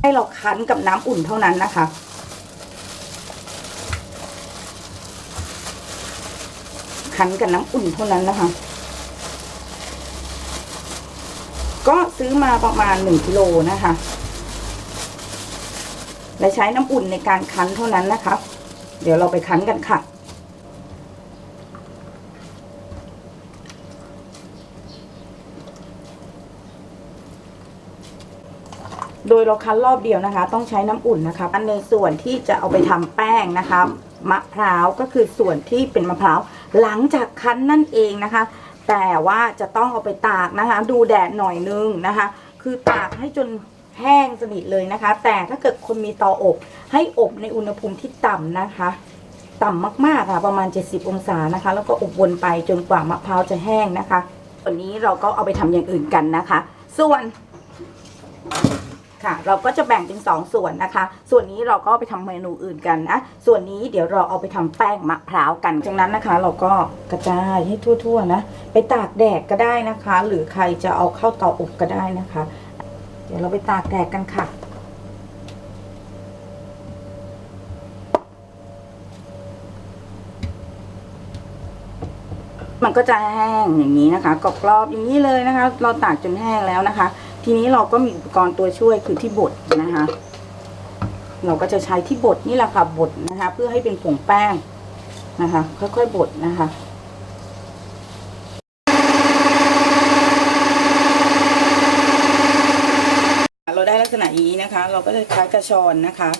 ให้เราคั้นกับน้ำอุ่นเท่านั้นนะคะคั้นกับน้ำอุ่นเท่านั้นนะคะก็ซื้อมาประมาณ1 กิโลนะคะและใช้น้ำอุ่นในการคั้นเท่านั้นนะคะเดี๋ยวเราไปคั้นกันค่ะโดยเราคั้นรอบเดียวนะคะต้องใช้น้ำอุ่นนะคะในส่วนที่จะเอาไปทำแป้งนะคะมะพร้าวก็คือส่วนที่เป็นมะพร้าวหลังจากคั้นนั่นเองนะคะแต่ว่าจะต้องเอาไปตากนะคะดูแดดหน่อยนึงนะคะคือตากให้จนแห้งสนิทเลยนะคะแต่ถ้าเกิดคนมีเตาอบให้อบในอุณหภูมิที่ต่ำนะคะต่ำมากๆค่ะประมาณ70 องศานะคะแล้วก็อบวนไปจนกว่ามะพร้าวจะแห้งนะคะวันนี้เราก็เอาไปทำอย่างอื่นกันนะคะส่วนค่ะเราก็จะแบ่งเป็น2 ส่วนนะคะส่วนนี้เราก็ไปทำเมนูอื่นกันนะส่วนนี้เดี๋ยวเราเอาไปทำแป้งมะพร้าวกันจากนั้นนะคะเราก็กระจายให้ทั่วๆนะไปตากแดดก็ได้นะคะหรือใครจะเอาเข้าเตาอบก็ได้นะคะเดี๋ยวเราไปตากแดดกันค่ะมันก็จะแห้งอย่างนี้นะคะกรอบๆอย่างนี้เลยนะคะเราตากจนแห้งแล้วนะคะทีนี้เราก็มีอุปกรณ์ตัวช่วยคือที่บดนะคะเราก็จะใช้ที่บดนี่แหละค่ะบดนะคะเพื่อให้เป็นผงแป้งนะคะค่อยๆบดนะคะเราได้ลักษณะอย่างนี้นะคะเราก็จะใช้กระชอนนะคะ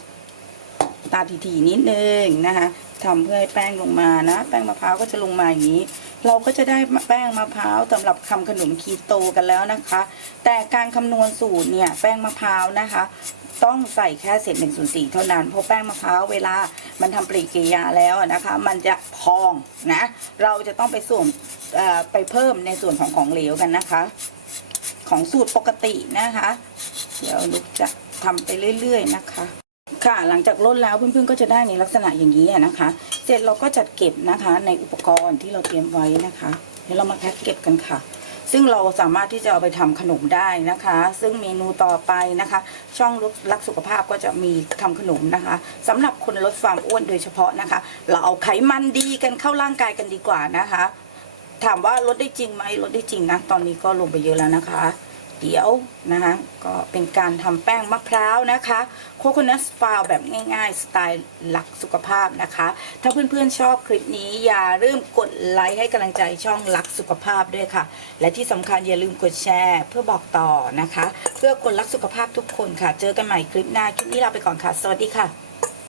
ตาถี่ๆนิดนึงนะคะทำเพื่อให้แป้งลงมานะแป้งมะพร้าวก็จะลงมาอย่างนี้เราก็จะได้แป้งมะพร้าวสำหรับทำขนมคีโตกันแล้วนะคะแต่การคำนวณสูตรเนี่ยแป้งมะพร้าวนะคะต้องใส่แค่เศษ1/4เท่านั้นเพราะแป้งมะพร้าวเวลามันทำปฏิกิริยาแล้วนะคะมันจะพองนะเราจะต้องไปเพิ่มในส่วนของเหลวกันนะคะของสูตรปกตินะคะเดี๋ยวนุกจะทำไปเรื่อยๆนะคะค่ะหลังจากลดแล้วเพื่อนๆก็จะได้ในลักษณะอย่างนี้นะคะเสร็จเราก็จัดเก็บนะคะในอุปกรณ์ที่เราเตรียมไว้นะคะเดี๋ยวเรามาแพ็คเก็บกันค่ะซึ่งเราสามารถที่จะเอาไปทำขนมได้นะคะซึ่งเมนูต่อไปนะคะช่องรักสุขภาพก็จะมีทำขนมนะคะสำหรับคนลดความอ้วนโดยเฉพาะนะคะเราเอาไขมันดีกันเข้าร่างกายกันดีกว่านะคะถามว่าลดได้จริงไหมลดได้จริงนะตอนนี้ก็ลงไปเยอะแล้วนะคะเดี๋ยวนะคะก็เป็นการทำแป้งมะพร้าวนะคะโคโคนัทฟาวแบบง่ายๆสไตล์รักสุขภาพนะคะถ้าเพื่อนๆชอบคลิปนี้อย่าลืมกดไลค์ให้กำลังใจช่องรักสุขภาพด้วยค่ะและที่สำคัญอย่าลืมกดแชร์เพื่อบอกต่อนะคะเพื่อคนรักสุขภาพทุกคนค่ะเจอกันใหม่คลิปหน้าคลิปนี้ลาไปก่อนค่ะสวัสดีค่ะ